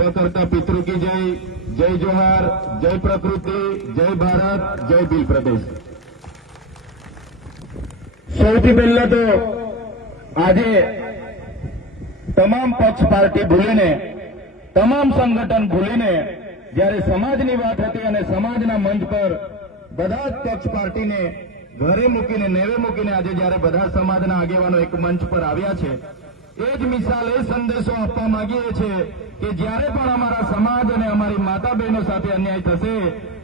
स्वकर्ता पितृ की जय, जय जोहार, जय प्रकृति, जय भारत, जय भील प्रदेश। સૌથી પહેલા તો આજે તમામ પક્ષ પાર્ટી ભૂલીને, તમામ સંગઠન ભૂલીને જ્યારે સમાજની વાત હતી અને સમાજના મંચ પર બધા જ પક્ષ પાર્ટીને ઘરે મૂકીને, નેવે મૂકીને આજે જ્યારે બધા સમાજના આગેવાનો એક મંચ પર આવ્યા છે, એ જ મિસાલ, એ સંદેશો આપવા માંગીએ છીએ કે જ્યારે પણ અમારા સમાજ અને અમારી માતા બહેનો સાથે અન્યાય થશે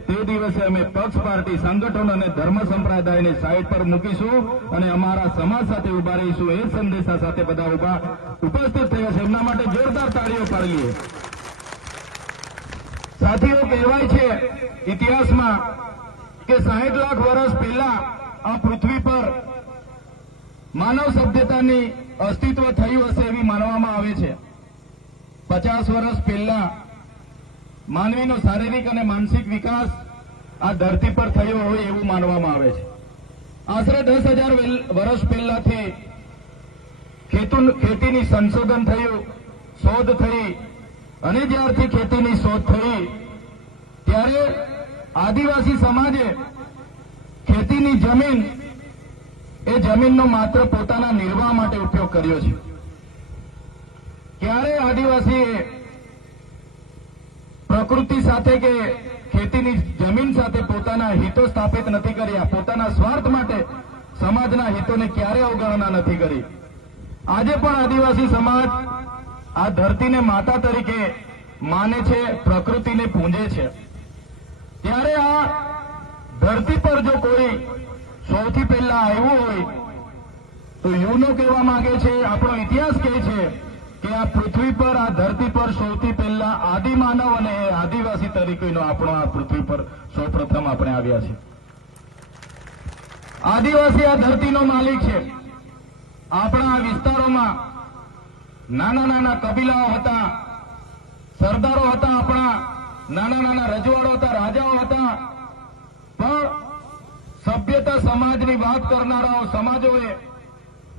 તે દિવસે અમે પક્ષ પાર્ટી, સંગઠન અને ધર્મ સંપ્રદાયને સાઈડ પર મૂકીશું અને અમારા સમાજ સાથે ઉભા રહીશું। એ સંદેશા સાથે બધા ઉપસ્થિત થયા છે, એમના માટે જોરદાર તાળીઓ પાડી લઈએ। સાથીઓ, કહેવાય છે ઇતિહાસમાં કે 60 લાખ વર્ષ પહેલા આ પૃથ્વી પર માનવ સભ્યતાની અસ્તિત્વ થયું હશે એવી માનવામાં આવે છે। 50 વર્ષ પહેલા માનવીનો શારીરિક અને માનસિક વિકાસ આ ધરતી પર થયો હોય એવું માનવામાં આવે છે। આશરે 10,000 વર્ષ પહેલાથી ખેતીની સંશોધન થયું, શોધ થઈ, અને જ્યારથી ખેતીની શોધ થઈ ત્યારે આદિવાસી સમાજે ખેતીની જમીન, એ જમીનનો માત્ર પોતાના નિર્વાહ માટે ઉપયોગ કર્યો છે। ક્યારે આદિવાસીએ પ્રકૃતિ સાથે કે ખેતીની જમીન સાથે પોતાના હિતો સ્થાપિત નથી કર્યા, પોતાના સ્વાર્થ માટે સમાજના હિતોને ક્યારે અવગણના નથી કરી। આજે પણ આદિવાસી સમાજ આ ધરતીને માતા તરીકે માને છે, પ્રકૃતિને પૂંજે છે। ત્યારે આ ધરતી પર જો કોઈ સૌથી પહેલા આવ્યું હોય તો યુનો કહેવા માંગે છે, આપણો ઇતિહાસ કહે છે કે આ પૃથ્વી પર, આ ધરતી પર સૌથી પહેલા આદિમાનવ અને આદિવાસી તરીકેનો આપણો આ પૃથ્વી પર સૌપ્રથમ આપણે આવ્યા છે। આદિવાસી આ ધરતીનો માલિક છે। આપણા વિસ્તારોમાં નાના નાના કબીલાઓ હતા, સરદારો હતા, આપણા નાના નાના રજવાડો હતા, રાજાઓ હતા, પણ સભ્યતા સમાજની વાત કરનારાઓ સમાજોએ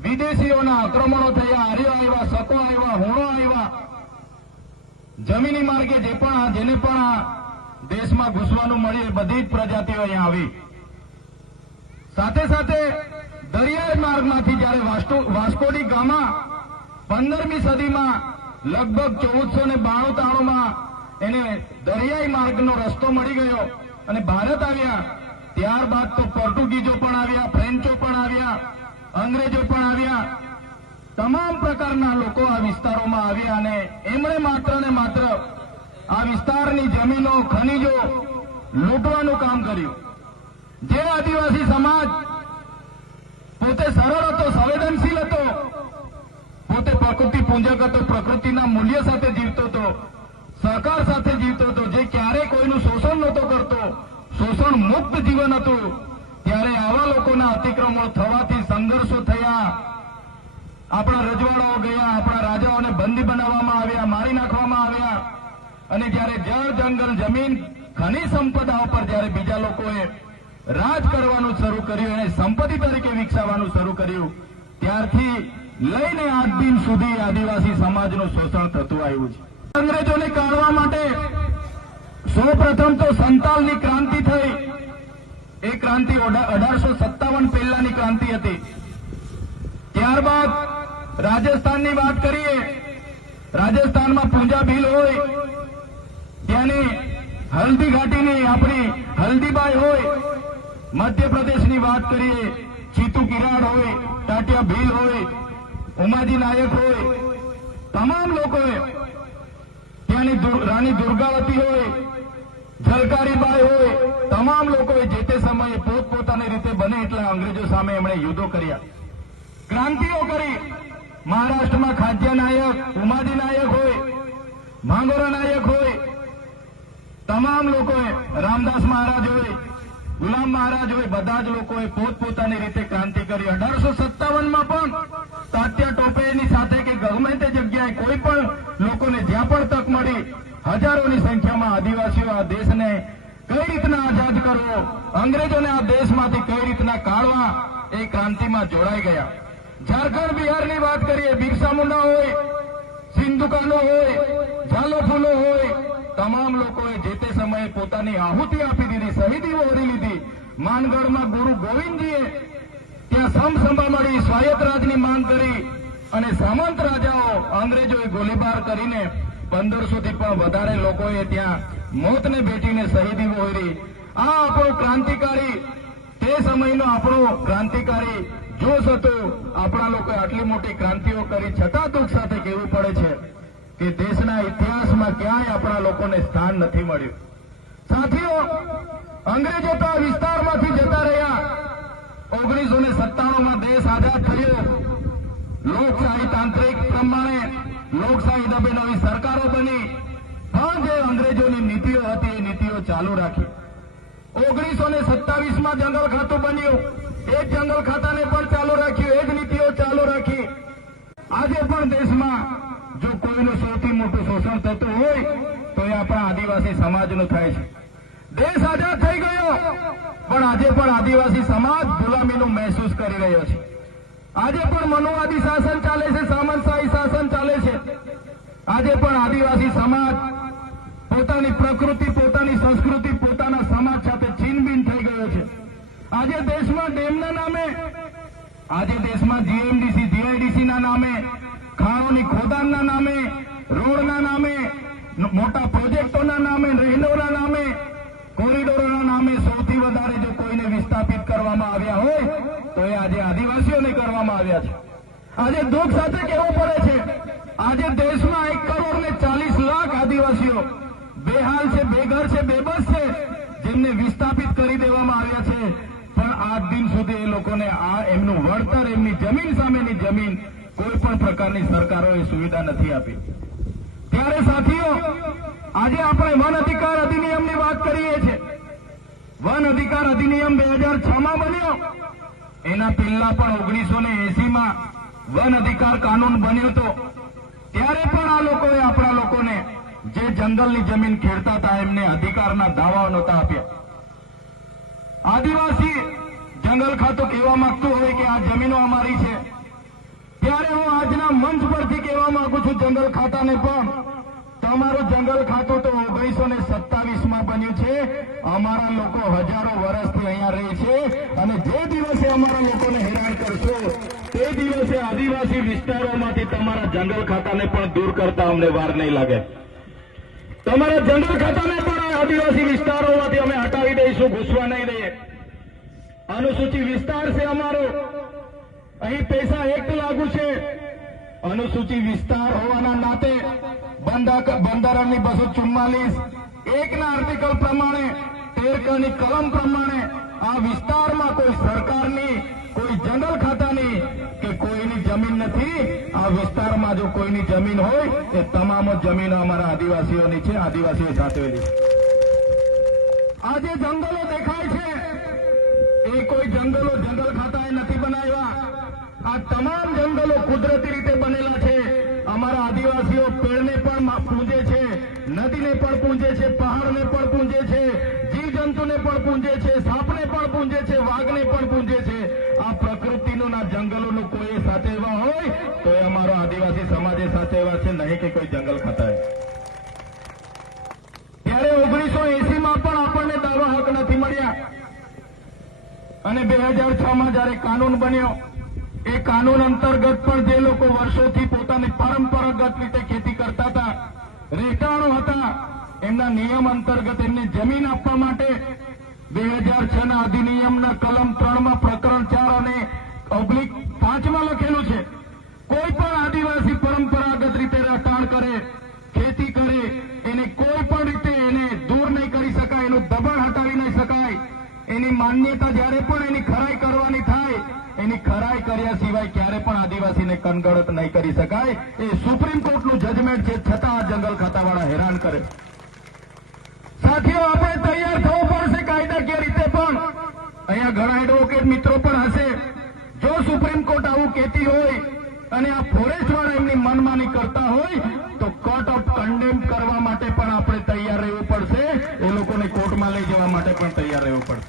વિદેશીઓના આક્રમણો થયા, આર્યો આવ્યા, શકો આવ્યા, હુણો આવ્યા, જમીની માર્ગે જેને પણ આ દેશમાં ઘૂસવાનું મળ્યું એ બધી જ પ્રજાતિઓ અહીંયા આવી। સાથે સાથે દરિયાઈ માર્ગમાંથી જ્યારે વાસ્કોડી ગામા 15મી સદીમાં લગભગ 1492-93માં એને દરિયાઈ માર્ગનો રસ્તો મળી ગયો અને ભારત આવ્યા, ત્યારબાદ તો પોર્ટુગીઝો પણ આવ્યા, ફ્રેન્ચો પણ આવ્યા, અંગ્રેજો પણ આવ્યા, તમામ પ્રકારના લોકો આ વિસ્તારોમાં આવ્યા અને એમણે માત્ર ને માત્ર આ વિસ્તારની જમીનો, ખનીજો લૂંટવાનું કામ કર્યું। જે આદિવાસી સમાજ પોતે સરળ હતો, સંવેદનશીલ હતો, પોતે પ્રકૃતિ પૂજક હતો, પ્રકૃતિના મૂલ્ય સાથે જીવતો હતો, સહકાર સાથે જીવતો હતો, જે ક્યારેય કોઈનું શોષણ નહોતો કરતો, શોષણ મુક્ત જીવન હતું, ત્યારે આવા લોકોના અતિક્રમણો થવાથી સંઘર્ષો થયા, આપણા રજવાડાઓ ગયા, આપણા રાજાઓને બંદી બનાવવામાં આવ્યા, મારી નાખવામાં આવ્યા, અને જ્યારે જળ, જંગલ, જમીન, ખનિજ સંપદાઓ પર જ્યારે બીજા લોકોએ રાજ કરવાનું શરૂ કર્યું, એને સંપત્તિ તરીકે વિકસાવવાનું શરૂ કર્યું, ત્યારથી લઈને આજ દિન સુધી આદિવાસી સમાજનું શોષણ થતું આવ્યું છે। અંગ્રેજોને કાઢવા માટે સૌપ્રથમ તો સંતાલની ક્રાંતિ થઈ। એ ક્રાંતિ 1857 પહેલાની ક્રાંતિ હતી। ત્યારબાદ રાજસ્થાનની વાત કરીએ, રાજસ્થાનમાં પૂંજા ભીલ હોય, ત્યાંની હલ્દી ઘાટીની આપણી હલ્દીબાઈ હોય, મધ્યપ્રદેશની વાત કરીએ, ચીતુ કિરાડ હોય, ટાટિયા ભીલ હોય, ઉમાજી નાયક હોય, તમામ લોકોએ, ત્યાંની રાણી દુર્ગાવતી હોય, ઝલકારીબાઈ હોય, તમામ લોકોએ જે તે સમયે પોતપોતાની રીતે બને એટલા અંગ્રેજો સામે એમણે યુદ્ધો કર્યા, ક્રાંતિઓ કરી। મહારાષ્ટ્રમાં ખાદ્ય નાયક, ઉમાજી નાયક હોય, માંગોરા નાયક હોય, તમામ લોકોએ, રામદાસ મહારાજ હોય, ગુલામ મહારાજ હોય, બધા જ લોકોએ પોતપોતાની રીતે ક્રાંતિ કરી। 1857માં પણ તાત્યા ટોપેની સાથે કે ગમે તે જગ્યાએ કોઈ પણ લોકોને જ્યાં પણ તક મળી, હજારોની સંખ્યામાં આદિવાસીઓ આ દેશને કઈ રીતના આઝાદ કરવો, અંગ્રેજોને આ દેશમાંથી કઈ રીતના કાઢવા, એ ક્રાંતિમાં જોડાઈ ગયા। ઝારખંડ, બિહારની વાત કરીએ, બિરસા મુંડા હોય, સિંધુકાનો હોય, ઝાલોફૂલો હોય, તમામ લોકોએ જે તે સમયે પોતાની આહુતિ આપી દીધી, શહીદીઓ વરી લીધી. માનગઢમાં ગુરુ ગોવિંદજીએ ત્યાં સમસંભા મળી, સ્વાયત્ત રાજની માંગ કરી અને સામંત રાજાઓ અંગ્રેજોએ ગોળીબાર કરીને 1500 થી પણ વધારે લોકોએ ત્યાં મોતને ભેટીને શહીદી વહોરી. આ આપણો ક્રાંતિકારી, તે સમયનો આપણો ક્રાંતિકારી જોશ હતો. આપણા લોકોએ આટલી મોટી ક્રાંતિઓ કરી છતાં દુઃખ સાથે કહેવું પડે છે કે દેશના ઇતિહાસમાં ક્યાંય આપણા લોકોને સ્થાન નથી મળ્યું. સાથીઓ, અંગ્રેજો તો આ વિસ્તારમાંથી જતા રહ્યા. 1997માં દેશ આઝાદ થયો. લોકશાહી તાંત્રિક પ્રમાણે લોકશાહી દબે નવી સરકારો બની, પણ જે અંગ્રેજોની નીતિઓ હતી એ નીતિઓ ચાલુ રાખી. 1927માં જંગલ ખાતું બન્યું, એ જ જંગલ ખાતાને પણ ચાલુ રાખ્યું, એ જ નીતિઓ ચાલુ રાખી. આજે પણ દેશમાં જો કોઈનું સૌથી મોટું શોષણ થતું હોય તો એ આપણા આદિવાસી સમાજનું થાય છે. દેશ આઝાદ થઈ ગયો, પણ આજે પણ આદિવાસી સમાજ ગુલામીનું મહેસૂસ કરી રહ્યો છે. આજે પણ મનુવાદી શાસન ચાલે છે, સામંતશાહી શાસન ચાલે છે. આજે પણ આદિવાસી સમાજ પોતાની પ્રકૃતિ, પોતાની સંસ્કૃતિ, પોતાના સમાજ સાથે છીનબીન થઈ ગયો છે. આજે દેશમાં ડેમના નામે, આજે દેશમાં જીએમડીસી, જીઆઈડીસીના નામે, ખાણોની ખોદાણના નામે, રોડના નામે, મોટા પ્રોજેક્ટોના નામે, રહેણોના નામે, કોરિડોરોના નામે સૌથી વધારે જો કોઈને વિસ્થાપિત કરવામાં આવ્યા હોય તો એ આજે આદિવાસીઓને કરવામાં આવ્યા છે. આજે દુઃખ સાથે કહેવું પડે છે, આજે દેશમાં 1,40,00,000 આદિવાસીઓ બેહાલ છે, બેઘર છે, બેબસ છે, જેમને વિસ્થાપિત કરી દેવામાં આવ્યા છે. પણ આજ દિન સુધી એ લોકોને આ એમનું વળતર, એમની જમીન સામેની જમીન કોઈ પણ પ્રકારની સરકારોએ સુવિધા નથી આપી. ત્યારે સાથીઓ, આજે આપણે વન અધિકાર અધિનિયમની વાત કરીએ છીએ. વન અધિકાર અધિનિયમ 2006માં બન્યો. એના પહેલા પણ 1980માં વન અધિકાર કાનૂન બન્યો હતો. ત્યારે પણ આ લોકોએ આપણા લોકોને જે જંગલની જમીન ખેડતા હતા એમને અધિકારના દાવાઓ નહોતા આપ્યા. આદિવાસી જંગલ ખાતું કહેવા માંગતું હોય કે આ જમીનો અમારી છે, ત્યારે હું આજના મંચ પરથી કહેવા માંગુ છું જંગલ ખાતાને પણ, તમારું જંગલ ખાતું તો 1927માં બન્યું છે. અમારા લોકો હજારો વર્ષથી અહીંયા રહે છે અને જે દિવસે અમારા લોકોને હેરાન કરશો તે દિવસે આદિવાસી વિસ્તારોમાંથી તમારા જંગલ ખાતાને પણ દૂર કરતા અમને વાર નહીં લાગે. તમારા જંગલ ખાતાને પણ આદિવાસી વિસ્તારોમાંથી અમે હટાવી દઈશું, ઘૂસવા નહીં દઈએ. અનુસૂચિત વિસ્તાર છે અમારો, અહીં પૈસા એક્ટ લાગુ છે. અનુસૂચિત વિસ્તાર હોવાના નાતે બંધારણની 244(1) ના આર્ટિકલ પ્રમાણે, 13 ની કલમ પ્રમાણે આ વિસ્તારમાં કોઈ સરકારની, કોઈ જંગલ ખાતાની કે કોઈની જમીન નથી. આ વિસ્તારમાં જો કોઈની જમીન હોય એ તમામ જમીનો અમારા આદિવાસીઓની છે, આદિવાસીઓ સાચવેલી છે. આજે જંગલો દેખાય છે એ કોઈ જંગલો જંગલ ખાતાએ નથી બનાવ્યા. આ તમામ જંગલો કુદરતી રીતે બનેલા છે. અમારા આદિવાસીઓ પેડને પણ પૂજે છે, નદીને પણ પૂજે છે, પહાડને પણ પૂજે છે, જીવજંતુને પણ પૂજે છે, સાપને પણ પૂજે છે, વાઘને પણ પૂજે છે. આ પ્રકૃતિનું ના જંગલોનું કોઈ સાચવવા હોય તો એ અમારો આદિવાસી સમાજે સાચવવા છે, નહીં કે કોઈ જંગલ ખાતાએ. ત્યારે 1980માં પણ આપણને દાવા હક નથી મળ્યા અને 2006માં જયારે કાનૂન બન્યો, એ કાનૂન અંતર્ગત પણ જે લોકો વર્ષોથી પોતાની પરંપરાગત રીતે ખેતી કરતા હતા, રહેઠાણો હતા, એમના નિયમ અંતર્ગત એમને જમીન આપવા માટે 2006ના અધિનિયમના કલમ 3માં પ્રકરણ 4 અને /5માં લખેલું છે, કોઈ પણ આદિવાસી પરંપરાગત રીતે રહેઠાણ કરે, ખેતી કરે, એને કોઈ પણ રીતે એને દૂર નહીં કરી શકાય, એનું દબાણ હટાવી નહીં શકાય. એની માન્યતા જ્યારે પણ એની ખરાઈ કરવાની થાય, એની ખરાઈ કર્યા સિવાય ક્યારે પણ આદિવાસીને કનગડત નહીં કરી શકાય. એ સુપ્રીમ કોર્ટનું જજમેન્ટ છે, છતાં આ જંગલ ખાતાવાળા હેરાન કરે. સાથીઓ, આપણે તૈયાર થવું પડશે કાયદાકીય રીતે પણ. અહીંયા ઘણા એડવોકેટ મિત્રો પણ હશે. જો સુપ્રીમ કોર્ટ આવું કહેતી હોય અને આ ફોરેસ્ટ વાળા એમની મનમાની કરતા હોય તો કોર્ટ ઓફ કન્ડેમ કરવા માટે પણ આપણે તૈયાર રહેવું પડશે. એ લોકોને કોર્ટમાં લઈ જવા માટે પણ તૈયાર રહેવું પડશે.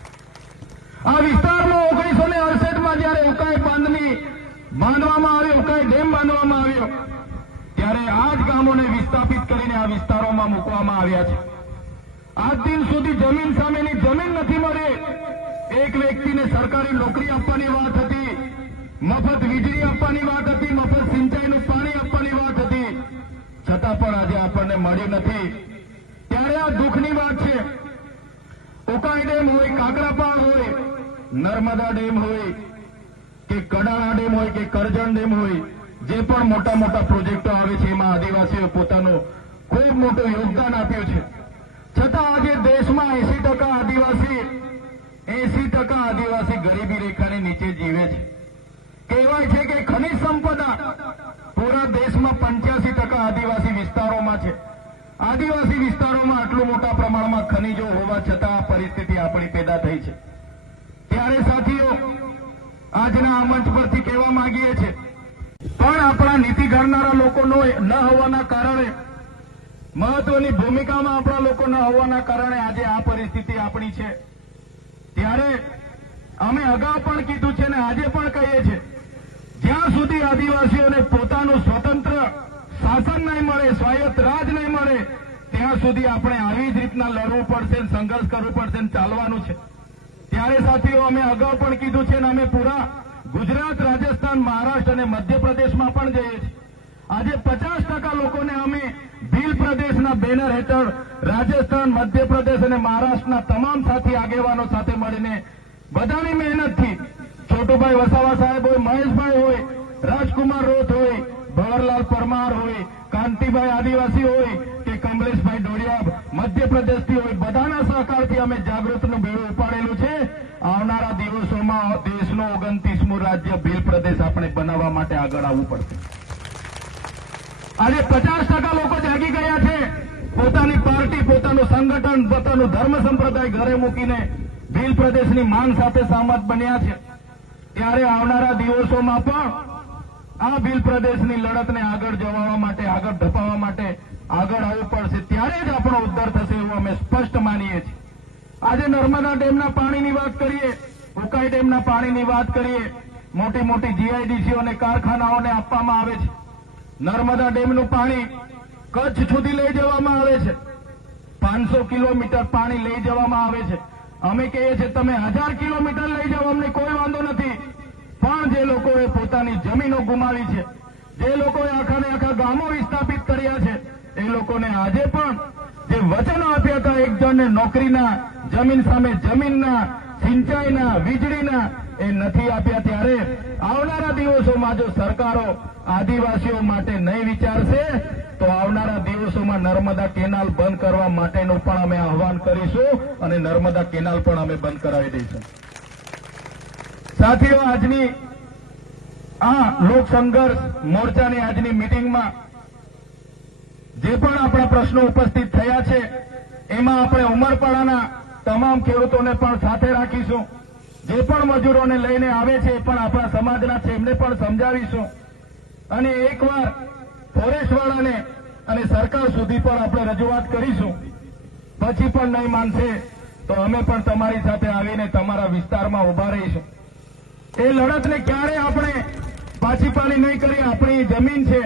આ વિસ્તારમાં 1968માં જયારે ઉકાઈ બાંધવામાં આવ્યો, ઉકાઈ ડેમ બાંધવામાં આવ્યો, ત્યારે આ જ ગામોને વિસ્થાપિત કરીને આ વિસ્તારોમાં મૂકવામાં આવ્યા છે. આજ દિન સુધી જમીન સામેની જમીન નથી મળી. એક વ્યક્તિને સરકારી નોકરી આપવાની વાત હતી, મફત વીજળી આપવાની વાત હતી, મફત સિંચાઈનું પાણી આપવાની વાત હતી, છતાં પણ આજે આપણને મળી નથી. ત્યારે આ દુઃખની વાત છે. ઉકાઈ ડેમ હોય, કાકરાપાળ હોય, નર્મદા ડેમ હોય કે કડાણા ડેમ હોય કે કરજણ ડેમ હોય, જે પણ મોટા મોટા પ્રોજેક્ટો આવે છે એમાં આદિવાસીઓ પોતાનું ખૂબ મોટું યોગદાન આપ્યું છે. છતાં આજે દેશમાં 80% આદિવાસી ગરીબી રેખાની નીચે જીવે છે. કહેવાય છે કે ખનિજ સંપદા પૂરા દેશમાં 85% આદિવાસી વિસ્તારોમાં છે. આદિવાસી વિસ્તારોમાં આટલું મોટા પ્રમાણમાં ખનિજો હોવા છતાં આ પરિસ્થિતિ આપણી પેદા થઈ છે. ત્યારે સાથીઓ, આજના આ મંચ પરથી કહેવા માંગીએ છીએ, પણ આપણા નીતિ ઘડનારા લોકોનો ન હોવાના કારણે, મહત્વની ભૂમિકામાં આપણા લોકો ન હોવાના કારણે આજે આ પરિસ્થિતિ આપણી છે. ત્યારે અમે અગાઉ પણ કીધું છે ને આજે પણ કહીએ છીએ, જ્યાં સુધી આદિવાસીઓને પોતાનું સ્વતંત્ર શાસન નહીં મળે, સ્વાયત્ત રાજ નહીં મળે, ત્યાં સુધી આપણે આવી જ રીતના લડવું પડશે, સંઘર્ષ કરવું પડશે, ચાલવાનું છે. ત્યારે સાથીઓ, અમે અગાઉ પણ કીધું છે ને અમે પૂરા ગુજરાત, રાજસ્થાન, મહારાષ્ટ્ર અને મધ્યપ્રદેશમાં પણ જઈએ છીએ. આજે 50% લોકોને અમે ભીલ પ્રદેશના બેનર હેઠળ રાજસ્થાન, મધ્યપ્રદેશ અને મહારાષ્ટ્રના તમામ સાથી આગેવાનો સાથે મળીને બધાની મહેનતથી, છોટુભાઈ વસાવા સાહેબ હોય, મહેશભાઈ હોય, રાજકુમાર રોથ હોય, ભવરલાલ પરમાર હોય, કાંતિભાઈ આદિવાસી હોય કે કમલેશભાઈ ડોડિયા મધ્યપ્રદેશથી હોય, બધાના સહકારથી અમે જાગૃતિનું બેડું ઉપાડેલું છે. આવનારા દિવસોમાં દેશનું 29મું રાજ્ય ભીલ પ્રદેશ આપણે બનાવવા માટે આગળ આવવું પડશે. આજે 50% લોકો જાગી ગયા છે. પોતાની પાર્ટી, પોતાનું સંગઠન, પોતાનું ધર્મ સંપ્રદાય ઘરે મૂકીને ભીલ પ્રદેશની માંગ સાથે સહમત બન્યા છે. ત્યારે આવનારા દિવસોમાં પણ આ ભીલ પ્રદેશની લડતને આગળ જવાવા માટે, આગળ ધપાવવા માટે આગળ આવવું પડશે. ત્યારે જ આપણો ઉદ્ધાર થશે એવું અમે સ્પષ્ટ માનીએ છીએ. આજે નર્મદા ડેમના પાણીની વાત કરીએ, ઉકાઈ ડેમના પાણીની વાત કરીએ, મોટી મોટી જીઆઈડીસીઓ અને કારખાનાઓને આપવામાં આવે છે. નર્મદા ડેમનું પાણી કચ્છ સુધી લઈ જવામાં આવે છે. 500 કિલોમીટર પાણી લઈ જવામાં આવે છે. અમે કહીએ છીએ તમે 1000 કિલોમીટર લઈ જાઓ, અમને કોઈ વાંધો નથી. પણ જે લોકોએ પોતાની જમીનો ગુમાવી છે, જે લોકોએ આખા ને આખા ગામો વિસ્થાપિત કર્યા છે, એ લોકોને આજે પણ જે વચનો આપ્યા હતા એક જણને નોકરીના, જમીન સામે જમીનના, સિંચાઈના, વીજળીના, એ નથી આપ્યા. ત્યારે આવનારા દિવસોમાં જો સરકારો આદિવાસીઓ માટે નહીં વિચારશે તો આવનારા દિવસોમાં નર્મદા કેનાલ બંધ કરવા માટેનું પણ અમે આહવાન કરીશું અને નર્મદા કેનાલ પણ અમે બંધ કરાવી દઈશું. સાથીઓ, આજની આ લોક સંઘર્ષ મોરચાની આજની મિટિંગમાં જે પણ આપણા પ્રશ્નો ઉપસ્થિત થયા છે એમાં આપણે ઉમરપાડાના તમામ ખેડૂતોને પણ સાથે રાખીશું. જે પણ મજૂરોને લઈને આવે છે એ પણ આપણા સમાજના છે, એમને પણ સમજાવીશું. અને એકવાર ફોરેસ્ટવાળાને અને સરકાર સુધી પણ આપણે રજૂઆત કરીશું. પછી પણ નહીં માનશે તો અમે પણ તમારી સાથે આવીને તમારા વિસ્તારમાં ઉભા રહીશું. એ લડતને ક્યારે આપણે પાછી પાણી નહીં કરીએ. આપણી જમીન છે,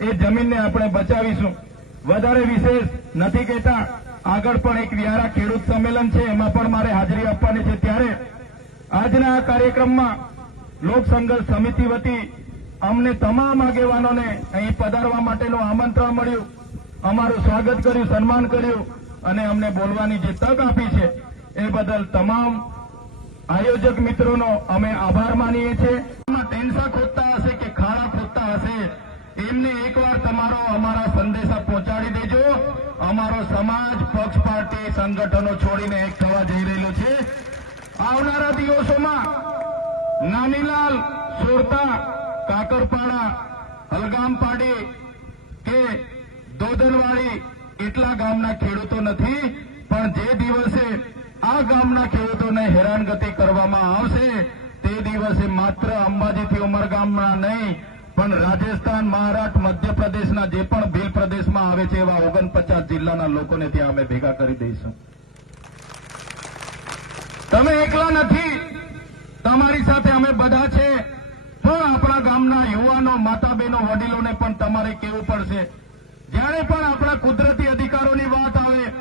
એ જમીનને આપણે બચાવીશું. વધારે વિશેષ નથી કહેતા. આગળ પણ એક વ્યારા ખેડૂત સંમેલન છે, એમાં પણ મારે હાજરી આપવાની છે. ત્યારે આજના આ કાર્યક્રમમાં લોક સંઘર્ષ સમિતિ વતી અમને તમામ આગેવાનોને અહીં પધારવા માટેનું આમંત્રણ મળ્યું, અમારું સ્વાગત કર્યું, સન્માન કર્યું અને અમને બોલવાની જે તક આપી છે એ બદલ તમામ આયોજક મિત્રોનો અમે આભાર માનીએ છીએ. ટેન્સા ખોદતા હશે કે ખાડા ખોદતા હશે, એમને એકવાર તમારો અમારા સંદેશા પહોંચાડી દેજો. અમારો સમાજ પક્ષ, પાર્ટી, સંગઠનો છોડીને એક થવા જઈ રહેલો છે. આવનારા દિવસોમાં નાનીલાલ, સુરતા, કાકરપાડા, હલગામપાડી કે દોદનવાડી એટલા ગામના ખેડૂતો નથી, પણ જે દિવસે આ ગામના ખેડૂતોને હેરાનગતિ કરવામાં આવશે તે દિવસે માત્ર અંબાજીથી ઉમરગામના નહીં પણ રાજસ્થાન, મહારાષ્ટ્ર, મધ્યપ્રદેશના જે પણ ભીલ પ્રદેશમાં આવે છે એવા 49 જિલ્લાના લોકોને ત્યાં અમે ભેગા કરી દઈશું. તમે એકલા નથી, તમારી સાથે અમે બધા છે. પણ આપણા ગામના યુવાનો, બહેનો, માતા બહેનો, વડીલોને પણ તમારે કહેવું પડશે. જ્યારે પણ આપણા કુદરતી અધિકારોની વાત આવે,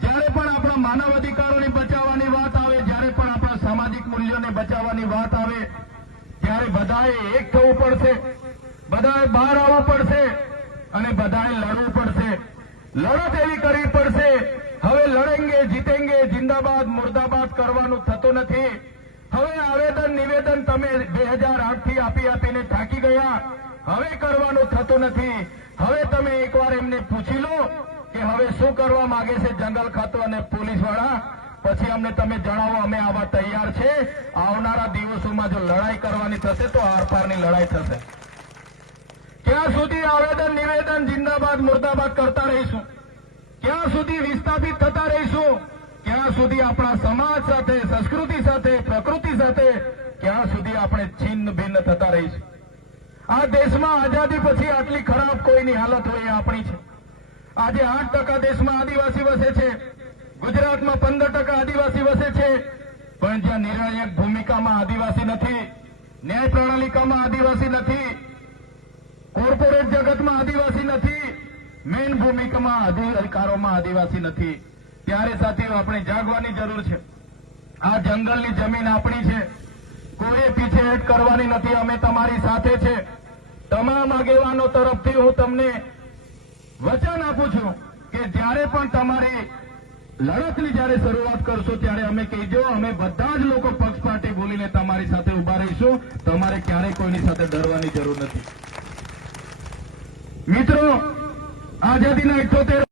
જ્યારે પણ આપણા માનવ અધિકારોની બચાવવાની વાત આવે, જ્યારે પણ આપણા સામાજિક મૂલ્યોને બચાવવાની વાત આવે, ત્યારે બધાએ એક થવું પડશે, બધાએ બહાર આવવું પડશે અને બધાએ લડવું પડશે. લડત એવી કરવી પડશે. હવે લડેંગે જીતેંગે જિંદાબાદ મુર્દાબાદ કરવાનું થતું નથી. હવે આવેદન નિવેદન તમે 2008 થી આપીને થાકી ગયા. હવે કરવાનું થતું નથી. હવે તમે એકવાર એમને પૂછી લો કે હવે શું કરવા માંગે છે જંગલ ખાતું અને પોલીસ વાળા. પછી અમને તમે જણાવો, અમે આવા તૈયાર છે. આવનારા દિવસોમાં જો લડાઈ કરવાની થશે તો આરપારની લડાઈ થશે. ક્યાં સુધી આવેદન નિવેદન જિંદાબાદ મુર્દાબાદ કરતા રહીશું? ક્યાં સુધી વિસ્થાપિત થતા રહીશું? ક્યાં સુધી આપણા સમાજ સાથે, સંસ્કૃતિ સાથે, પ્રકૃતિ સાથે ક્યાં સુધી આપણે છિન્ન ભિન્ન થતા રહીશું? આ દેશમાં આઝાદી પછી આટલી ખરાબ કોઈની હાલત હોય એ આપણી છે. આજે 8% દેશમાં આદિવાસી વસે છે. ગુજરાતમાં 15% આદિવાસી વસે છે. પણ જ્યાં નિર્ણાયક ભૂમિકામાં આદિવાસી નથી, ન્યાય પ્રણાલિકામાં આદિવાસી નથી, કોર્પોરેટ જગતમાં આદિવાસી નથી, મેઇન ભૂમિકામાં અધિકારોમાં આદિવાસી નથી, ત્યારે સાથીઓ આપણે જાગવાની જરૂર છે. આ જંગલની જમીન આપણી છે. કોઈએ પીછેહટ કરવાની નથી. અમે તમારી સાથે છે. તમામ આગેવાનો તરફથી હું તમને વચન આપું છું કે જ્યારે પણ તમારી લડતની જ્યારે શરૂઆત કરશો ત્યારે અમે કહેજો, અમે બધા જ લોકો પક્ષપાટી બોલીને તમારી સાથે ઉભા રહીશું. તમારે ક્યારેય કોઈની સાથે ડરવાની જરૂર નથી. મિત્રો, આઝાદીના 78